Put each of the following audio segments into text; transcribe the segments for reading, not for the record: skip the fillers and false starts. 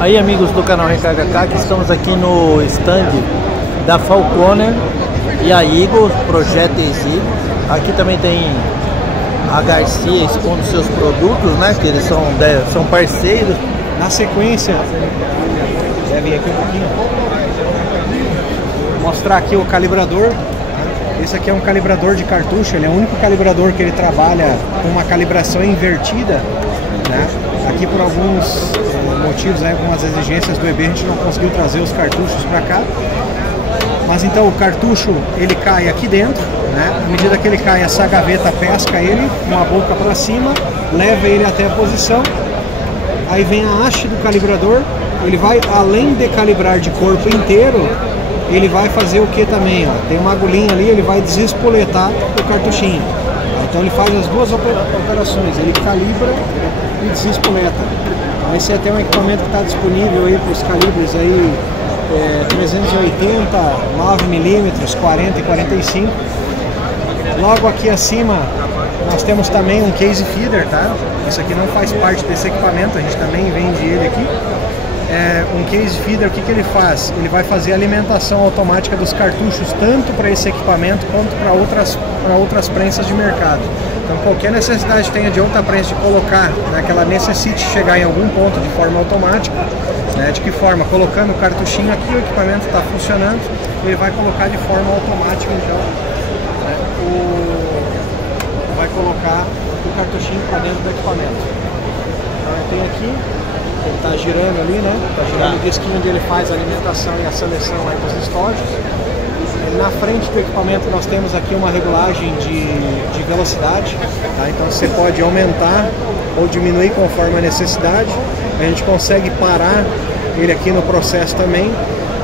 Aí, amigos do canal Recarga CAC, estamos aqui no stand da Falconer e a Eagle Project-Z. Aqui também tem a Garcia expondo seus produtos, né? Que eles são parceiros. Na sequência, deve ir aqui um pouquinho. Mostrar aqui o calibrador. Esse aqui é um calibrador de cartucho, ele é o único calibrador que ele trabalha com uma calibração invertida, né? Aqui por alguns motivos, algumas exigências do EB, a gente não conseguiu trazer os cartuchos para cá. Mas então o cartucho ele cai aqui dentro, né? À medida que ele cai, essa gaveta pesca ele com a boca para cima, leva ele até a posição. Aí vem a haste do calibrador, ele vai, além de calibrar de corpo inteiro, ele vai fazer o que também, ó, tem uma agulhinha ali, ele vai desespoletar o cartuchinho. Então ele faz as duas operações, ele calibra e desespoleta. Esse é até um equipamento que está disponível aí para os calibres aí, 380, 9mm, 40 e 45. Logo aqui acima nós temos também um case feeder, tá? Isso aqui não faz parte desse equipamento, a gente também vende ele aqui. Um case feeder, o que ele faz? Ele vai fazer a alimentação automática dos cartuchos tanto para esse equipamento quanto para outras prensas de mercado. Então qualquer necessidade que tenha de outra prensa de colocar, né, que ela necessite chegar em algum ponto de forma automática, né, de que forma? Colocando o cartuchinho aqui, o equipamento está funcionando, ele vai colocar de forma automática, então, né, vai colocar o cartuchinho para dentro do equipamento. Então eu tenho aqui, ele está girando ali, né? Está girando o disquinho onde ele faz a alimentação e a seleção aí dos estojos. Na frente do equipamento nós temos aqui uma regulagem de velocidade, tá? Então você pode aumentar ou diminuir conforme a necessidade. A gente consegue parar ele aqui no processo também.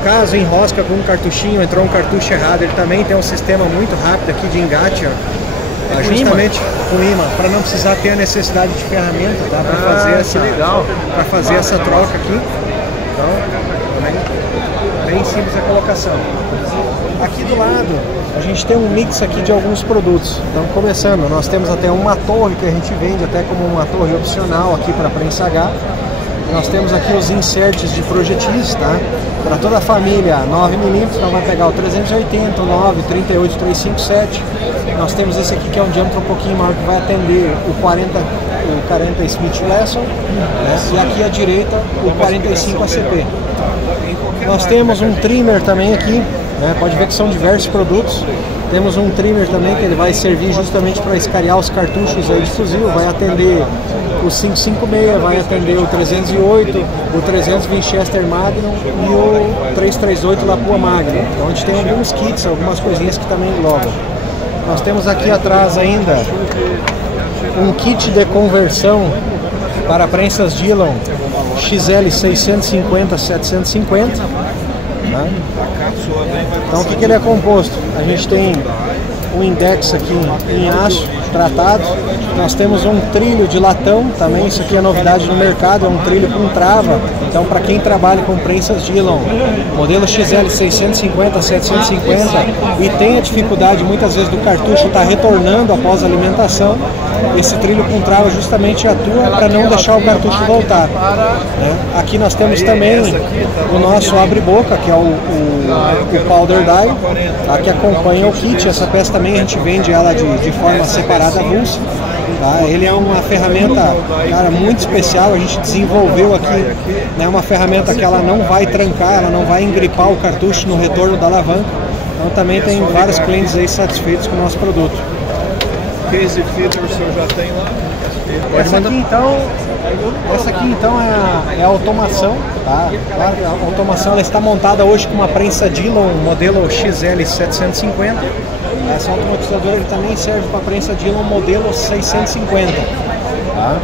Caso enrosca com um cartuchinho, entrou um cartucho errado, ele também tem um sistema muito rápido aqui de engate, ó. Justamente com imã, para não precisar ter a necessidade de ferramenta, tá? Para fazer essa troca aqui. Então, bem simples a colocação. Aqui do lado a gente tem um mix aqui de alguns produtos. Então começando, nós temos até uma torre que a gente vende até como uma torre opcional aqui para prensa H. Nós temos aqui os inserts de projetis, tá? Para toda a família 9mm, então vai pegar o 380, o 9, 38, 357. Nós temos esse aqui que é um diâmetro um pouquinho maior, que vai atender o 40 Smith Wesson, né? E aqui à direita o 45 ACP. Nós temos um trimmer também aqui, né? Pode ver que são diversos produtos. Temos um trimmer também que ele vai servir justamente para escariar os cartuchos aí de fuzil, vai atender o 556, vai atender o 308, o 300 Winchester Magnum e o 338 Lapua Magnum. Então a gente tem alguns kits, algumas coisinhas que também englobam. Nós temos aqui atrás ainda um kit de conversão para prensas Dillon XL 650-750. Né? Então o que ele é composto? A gente tem um index aqui em aço tratado, nós temos um trilho de latão também, isso aqui é novidade no mercado, é um trilho com trava. Então para quem trabalha com prensas Dillon, modelo XL 650, 750 e tem a dificuldade muitas vezes do cartucho estar retornando após a alimentação, esse trilho com trava justamente atua para não deixar o cartucho voltar, né? Aqui nós temos também o nosso abre-boca, que é o Powder Die, tá? Que acompanha o kit. Essa peça também a gente vende ela de forma separada avulsa, tá? Ele é uma ferramenta, cara, muito especial. A gente desenvolveu aqui, né, uma ferramenta que ela não vai trancar, ela não vai engripar o cartucho no retorno da alavanca. Então também tem vários clientes aí satisfeitos com o nosso produto. Case feeder o senhor já tem lá? Essa aqui então é a automação, tá? A automação ela está montada hoje com uma prensa Dillon modelo XL 750. Essa automatizadora ele também serve para prensa Dillon modelo 650. Tá?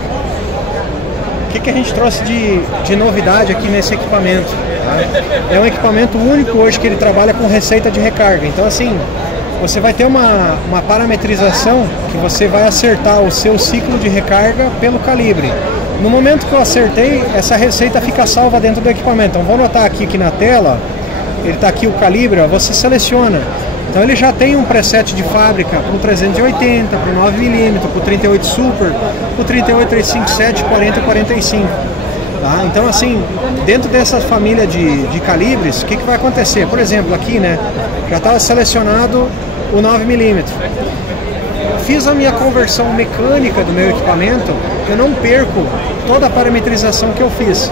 O que a gente trouxe de novidade aqui nesse equipamento? Tá? É um equipamento único hoje que ele trabalha com receita de recarga. Então assim, você vai ter uma parametrização que você vai acertar o seu ciclo de recarga pelo calibre. No momento que eu acertei, essa receita fica salva dentro do equipamento. Então vou notar aqui na tela, ele está aqui o calibre, ó, você seleciona. Então ele já tem um preset de fábrica para o 380, para o 9mm, para o 38 Super, para o 38, 357, 40 e 45. Tá? Então assim, dentro dessa família de calibres, o que vai acontecer? Por exemplo, aqui, né, já estava selecionado o 9mm. Fiz a minha conversão mecânica do meu equipamento, eu não perco toda a parametrização que eu fiz.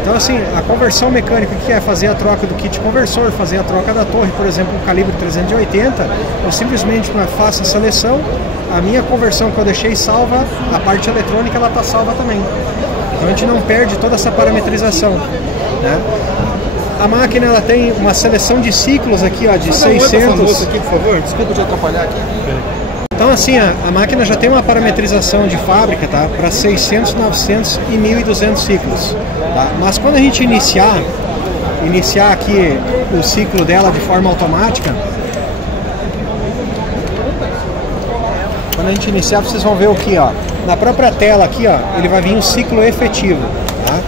Então assim, a conversão mecânica, que é fazer a troca do kit conversor, fazer a troca da torre, por exemplo, um calibre 380, eu simplesmente faço a seleção, a minha conversão que eu deixei salva, a parte eletrônica ela está salva também. Então a gente não perde toda essa parametrização, né? A máquina ela tem uma seleção de ciclos aqui, ó, de 600... aqui, por favor, desculpa te atrapalhar aqui. Então assim, a máquina já tem uma parametrização de fábrica, tá? Para 600, 900 e 1200 ciclos, tá? Mas quando a gente iniciar aqui o ciclo dela de forma automática, quando a gente iniciar, vocês vão ver o que, ó, na própria tela aqui, ó, ele vai vir um ciclo efetivo, tá?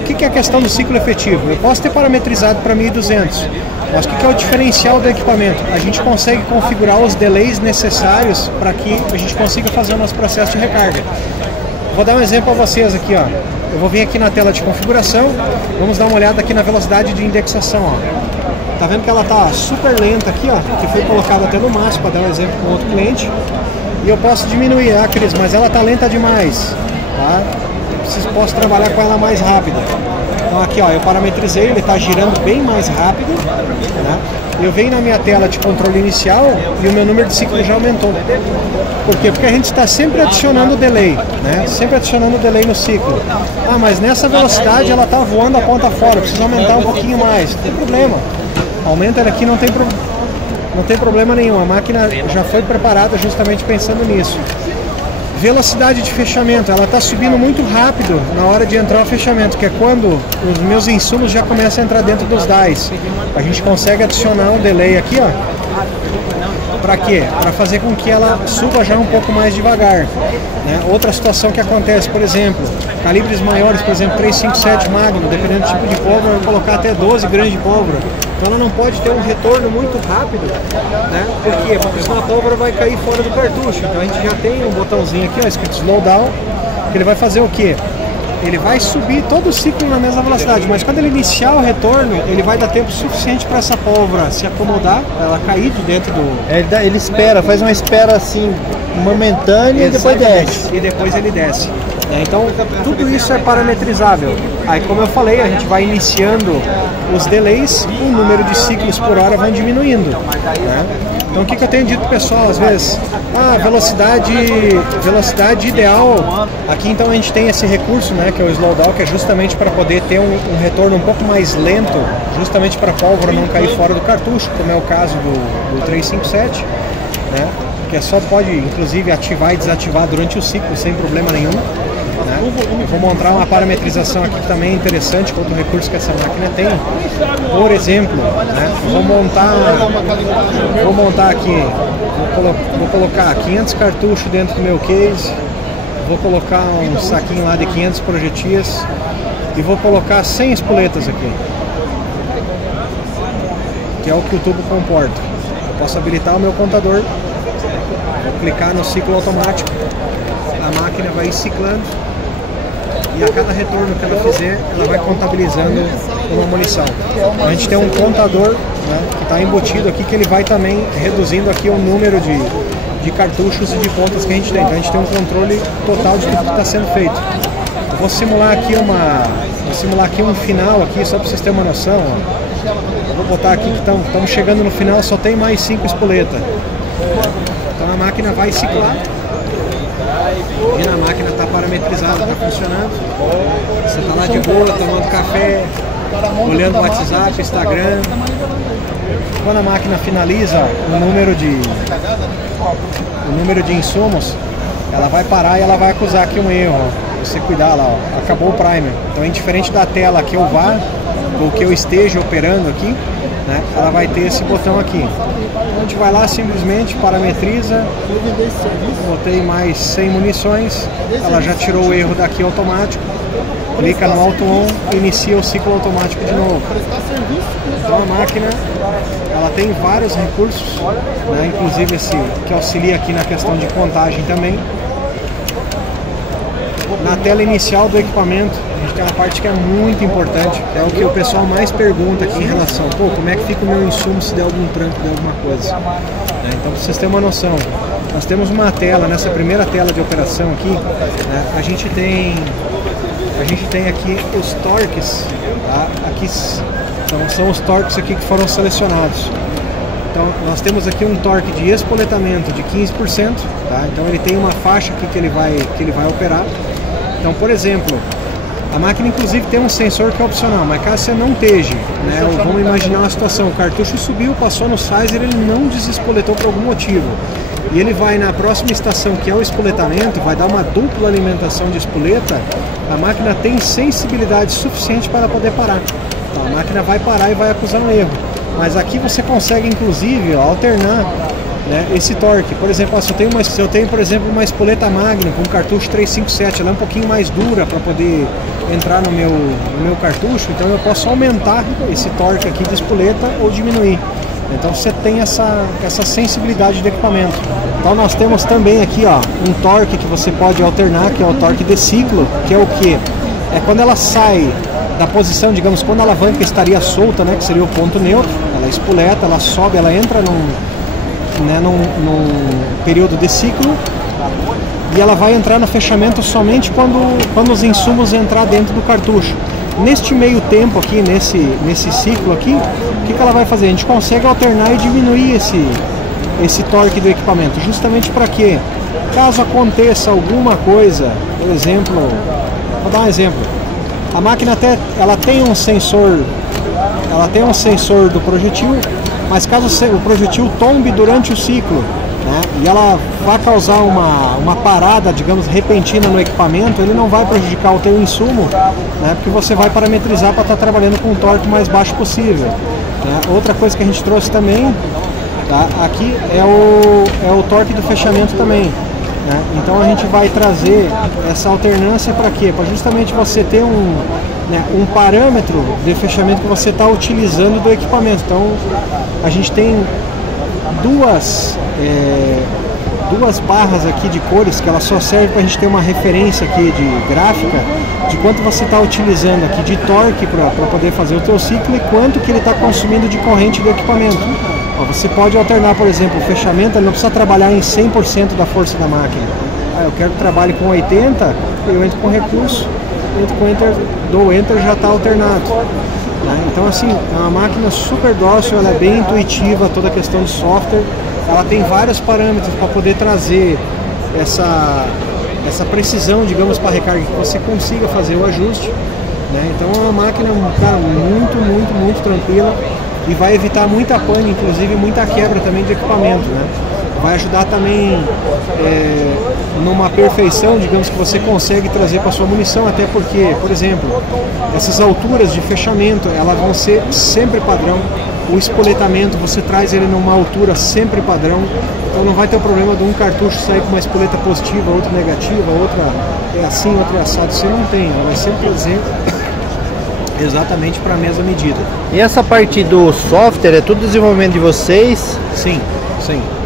O que é a questão do ciclo efetivo? Eu posso ter parametrizado para 1200, mas o que é o diferencial do equipamento? A gente consegue configurar os delays necessários para que a gente consiga fazer o nosso processo de recarga. Vou dar um exemplo a vocês aqui, ó. Eu vou vir aqui na tela de configuração, vamos dar uma olhada aqui na velocidade de indexação, ó. Tá vendo que ela tá super lenta aqui, ó, que foi colocado até no máximo para dar um exemplo com outro cliente. E eu posso diminuir, ah, Cris, mas ela tá lenta demais, tá? Posso trabalhar com ela mais rápida. Então aqui, ó, eu parametrizei, ele está girando bem mais rápido, né? Eu venho na minha tela de controle inicial e o meu número de ciclo já aumentou. Por quê? Porque a gente está sempre adicionando delay, né? Sempre adicionando delay no ciclo. Ah, mas nessa velocidade ela está voando a ponta fora, precisa aumentar um pouquinho mais. Não tem problema. Aumenta ele aqui, não tem problema nenhum. A máquina já foi preparada justamente pensando nisso. Velocidade de fechamento, ela está subindo muito rápido na hora de entrar o fechamento, que é quando os meus insumos já começam a entrar dentro dos dies. A gente consegue adicionar um delay aqui, ó. Para quê? Para fazer com que ela suba já um pouco mais devagar, né? Outra situação que acontece, por exemplo, calibres maiores, por exemplo, 357 Magnum, dependendo do tipo de pólvora, eu vou colocar até 12 gramas de pólvora. Então ela não pode ter um retorno muito rápido, né? Por quê? Porque senão a pólvora vai cair fora do cartucho. Então a gente já tem um botãozinho aqui, ó, escrito Slow Down, que ele vai fazer o quê? Ele vai subir todo o ciclo na mesma velocidade, mas quando ele iniciar o retorno, ele vai dar tempo suficiente para essa pólvora se acomodar, para ela cair de dentro do... Ele espera, faz uma espera assim, momentânea. Exatamente. E depois desce. E depois ele desce. Então, tudo isso é parametrizável. Aí, como eu falei, a gente vai iniciando os delays, o número de ciclos por hora vai diminuindo, né? Então, o que eu tenho dito pro pessoal, às vezes? Ah, velocidade ideal. Aqui, então, a gente tem esse recurso, né, que é o slowdown, que é justamente para poder ter um retorno um pouco mais lento, justamente para a pólvora não cair fora do cartucho, como é o caso do 357, né? Que só pode, inclusive, ativar e desativar durante o ciclo, sem problema nenhum. Eu vou mostrar uma parametrização aqui que também é interessante, outro recurso que essa máquina tem. Por exemplo, né, vou montar aqui, vou colocar 500 cartuchos dentro do meu case, vou colocar um saquinho lá de 500 projetis e vou colocar 100 espoletas aqui, que é o que o tubo comporta. Eu posso habilitar o meu contador, vou clicar no ciclo automático, a máquina vai ciclando. E a cada retorno que ela fizer, ela vai contabilizando uma munição. A gente tem um contador, né, que está embutido aqui, que ele vai também reduzindo aqui o número de cartuchos e de pontas que a gente tem. Então a gente tem um controle total de tudo que está sendo feito. Eu vou simular aqui um final aqui, só para vocês terem uma noção. Ó. Eu vou botar aqui que estamos chegando no final, só tem mais 5 espoletas. Então a máquina vai ciclar. E a máquina está parametrizada, está funcionando. Você está lá de boa, tomando café, olhando o WhatsApp, Instagram. Quando a máquina finaliza o número de insumos, ela vai parar e ela vai acusar aqui um erro. Você cuidar lá, ó, acabou o primer. Então, indiferente da tela que eu vá ou que eu esteja operando aqui, né, ela vai ter esse botão aqui. A gente vai lá, simplesmente parametriza, botei mais 100 munições, ela já tirou o erro daqui automático, clica no Auto On e inicia o ciclo automático de novo. Então a máquina, ela tem vários recursos, né, inclusive esse que auxilia aqui na questão de contagem também. na tela inicial do equipamento, a gente tem uma parte que é muito importante, é o que o pessoal mais pergunta aqui em relação, pô, como é que fica o meu insumo se der algum tranco, der alguma coisa. Então, para vocês terem uma noção, nós temos uma tela, nessa primeira tela de operação aqui, né, a gente tem aqui os torques, tá? Aqui são os torques aqui que foram selecionados. Então nós temos aqui um torque de espoletamento de 15%, tá? Então ele tem uma faixa aqui que ele vai operar. Então, por exemplo, a máquina inclusive tem um sensor que é opcional, mas caso você não esteja, né, vamos imaginar uma situação, o cartucho subiu, passou no sizer, ele não desespoletou por algum motivo. E ele vai na próxima estação, que é o espoletamento, vai dar uma dupla alimentação de espoleta, a máquina tem sensibilidade suficiente para poder parar. Então, a máquina vai parar e vai acusar um erro. Mas aqui você consegue, inclusive, alternar, né, esse torque. Por exemplo, se eu tenho, por exemplo, uma espoleta Magnum com um cartucho 357, ela é um pouquinho mais dura para poder entrar no meu cartucho, então eu posso aumentar esse torque aqui de espoleta ou diminuir. Então você tem essa sensibilidade do equipamento. Então nós temos também aqui, ó, um torque que você pode alternar, que é o torque de ciclo, que é o que? É quando ela sai da posição, digamos, quando a alavanca estaria solta, né, que seria o ponto neutro, ela espoleta, ela sobe, ela entra num período de ciclo e ela vai entrar no fechamento somente quando os insumos entrar dentro do cartucho. Neste meio tempo aqui, nesse ciclo aqui, o que ela vai fazer? A gente consegue alternar e diminuir esse torque do equipamento, justamente para que, caso aconteça alguma coisa, por exemplo, vou dar um exemplo, a máquina ela tem um sensor do projetil, mas caso o projetil tombe durante o ciclo, né, e ela vai causar uma parada, digamos, repentina no equipamento, ele não vai prejudicar o teu insumo, né, porque você vai parametrizar para estar trabalhando com o torque mais baixo possível. Né. Outra coisa que a gente trouxe também, tá, aqui é o torque do fechamento também. Né. Então a gente vai trazer essa alternância para quê? Para justamente você ter um parâmetro de fechamento que você está utilizando do equipamento. Então a gente tem duas barras aqui de cores que ela só serve para a gente ter uma referência aqui de gráfica de quanto você está utilizando aqui de torque para poder fazer o teu ciclo e quanto que ele está consumindo de corrente do equipamento. Ó, você pode alternar, por exemplo, o fechamento, ele não precisa trabalhar em 100% da força da máquina. Eu quero que trabalhe com 80%, eu entro com recurso, entro com Enter, dou Enter, já está alternado. Então assim, é uma máquina super dócil, ela é bem intuitiva, toda a questão de software, ela tem vários parâmetros para poder trazer essa precisão, digamos, para a recarga, que você consiga fazer o ajuste. Né? Então é uma máquina, cara, muito tranquila e vai evitar muita pane, inclusive muita quebra também de equipamento. Né? Vai ajudar também numa perfeição, digamos, que você consegue trazer para sua munição, até porque, por exemplo, essas alturas de fechamento, elas vão ser sempre padrão. O espoletamento, você traz ele numa altura sempre padrão, então não vai ter o problema de um cartucho sair com uma espoleta positiva, outra negativa, outra é assim, outra é assado. Você não tem, ela vai sempre trazer exatamente para a mesma medida. E essa parte do software é tudo desenvolvimento de vocês? Sim.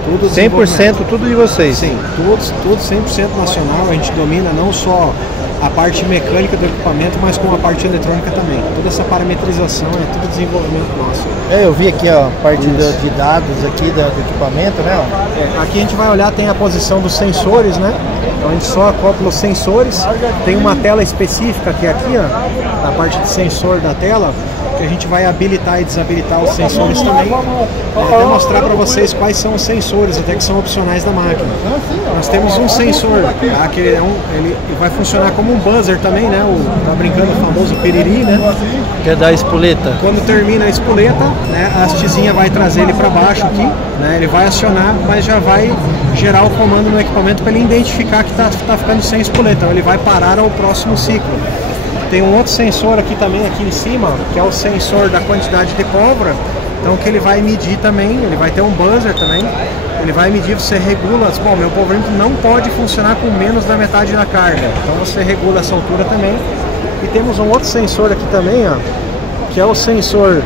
Tudo 100% tudo de vocês? Sim, tudo 100% nacional. A gente domina não só a parte mecânica do equipamento, mas com a parte eletrônica também. Toda essa parametrização é tudo desenvolvimento nosso. Eu vi aqui, ó, a parte de dados aqui do equipamento, né? Aqui a gente vai olhar, tem a posição dos sensores, né? Então a gente só acopla os sensores. Tem uma tela específica que é aqui, ó, na parte de sensor da tela, que a gente vai habilitar e desabilitar os sensores também. Vou mostrar para vocês quais são os sensores, até que são opcionais da máquina. Nós temos um sensor, tá, que ele vai funcionar como um buzzer também, né? Tá brincando, o famoso piriri, né? Que é da espoleta. Quando termina a espoleta, né, a hastezinha vai trazer ele para baixo aqui, né? Ele vai acionar, mas já vai gerar o comando no equipamento para ele identificar que tá ficando sem espoleta. Então ele vai parar ao próximo ciclo. Tem um outro sensor aqui também, aqui em cima, que é o sensor da quantidade de pólvora. Então que ele vai medir também, ele vai ter um buzzer também. Ele vai medir, você regula, bom, meu polvorímetro não pode funcionar com menos da metade da carga. Então você regula essa altura também. E temos um outro sensor aqui também, ó, que é o sensor,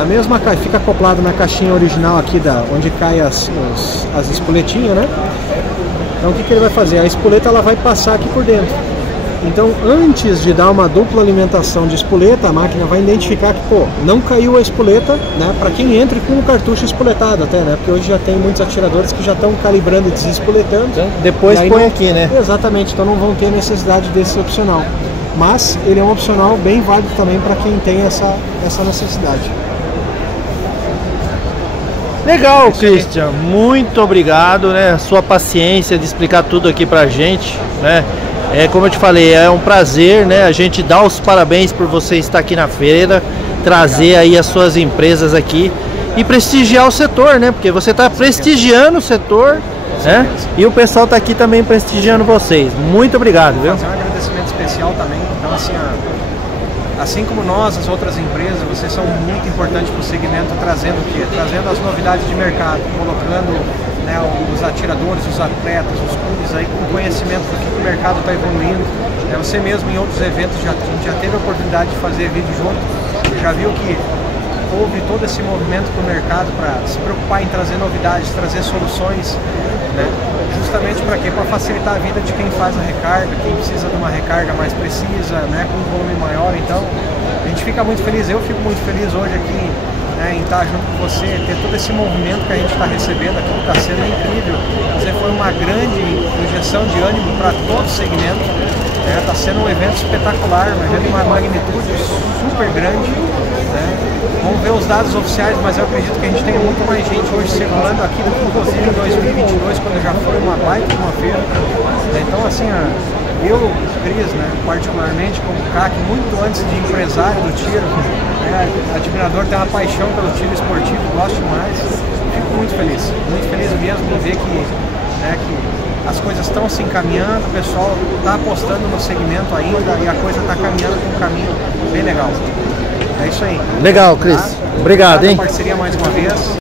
a mesma caixa, fica acoplado na caixinha original aqui, onde cai as espoletinhas, né? Então o que ele vai fazer? A espoleta ela vai passar aqui por dentro. Então, antes de dar uma dupla alimentação de espoleta, a máquina vai identificar que, pô, não caiu a espoleta, né? Para quem entre com o cartucho espoletado até, né? Porque hoje já tem muitos atiradores que já estão calibrando e desespoletando. Depois põe não, aqui, né? Exatamente, então não vão ter necessidade desse opcional. Mas ele é um opcional bem válido também para quem tem essa necessidade. Legal, Christian, muito obrigado, né? Sua paciência de explicar tudo aqui pra gente, né? Como eu te falei, é um prazer, né? A gente dá os parabéns por você estar aqui na feira, trazer aí as suas empresas aqui e prestigiar o setor, né? Porque você está prestigiando o setor, né? E o pessoal está aqui também prestigiando vocês. Muito obrigado, viu? Fazer um agradecimento especial também. Então, assim como nós, as outras empresas, vocês são muito importantes para o segmento, trazendo o quê? Trazendo as novidades de mercado, colocando, né, os atiradores, os atletas, os clubes aí com conhecimento do que o mercado está evoluindo. Você mesmo em outros eventos já teve a oportunidade de fazer vídeo junto, já viu que houve todo esse movimento do mercado para se preocupar em trazer novidades, trazer soluções, né? Justamente para quê? Para facilitar a vida de quem faz a recarga, quem precisa de uma recarga mais precisa, né, com um volume maior. Então, a gente fica muito feliz, eu fico muito feliz hoje aqui, né, em estar junto com você, ter todo esse movimento que a gente está recebendo aqui, está sendo incrível. Você foi uma grande injeção de ânimo para todo o segmento, está sendo um evento espetacular, um evento de uma magnitude super grande, né? Vamos ver os dados oficiais, mas eu acredito que a gente tenha muito mais gente hoje circulando aqui do que inclusive em 2022, quando já foi uma baita de uma feira. Então, assim, eu, Cris, né, particularmente como CAC, muito antes de empresário do tiro, né, admirador, tem uma paixão pelo tiro esportivo, gosto demais, fico muito feliz mesmo de ver que, né, que as coisas estão se encaminhando, o pessoal está apostando no segmento ainda e a coisa está caminhando por um caminho bem legal. É isso aí. Legal, Cris. Obrigado, hein? Parceria mais uma vez.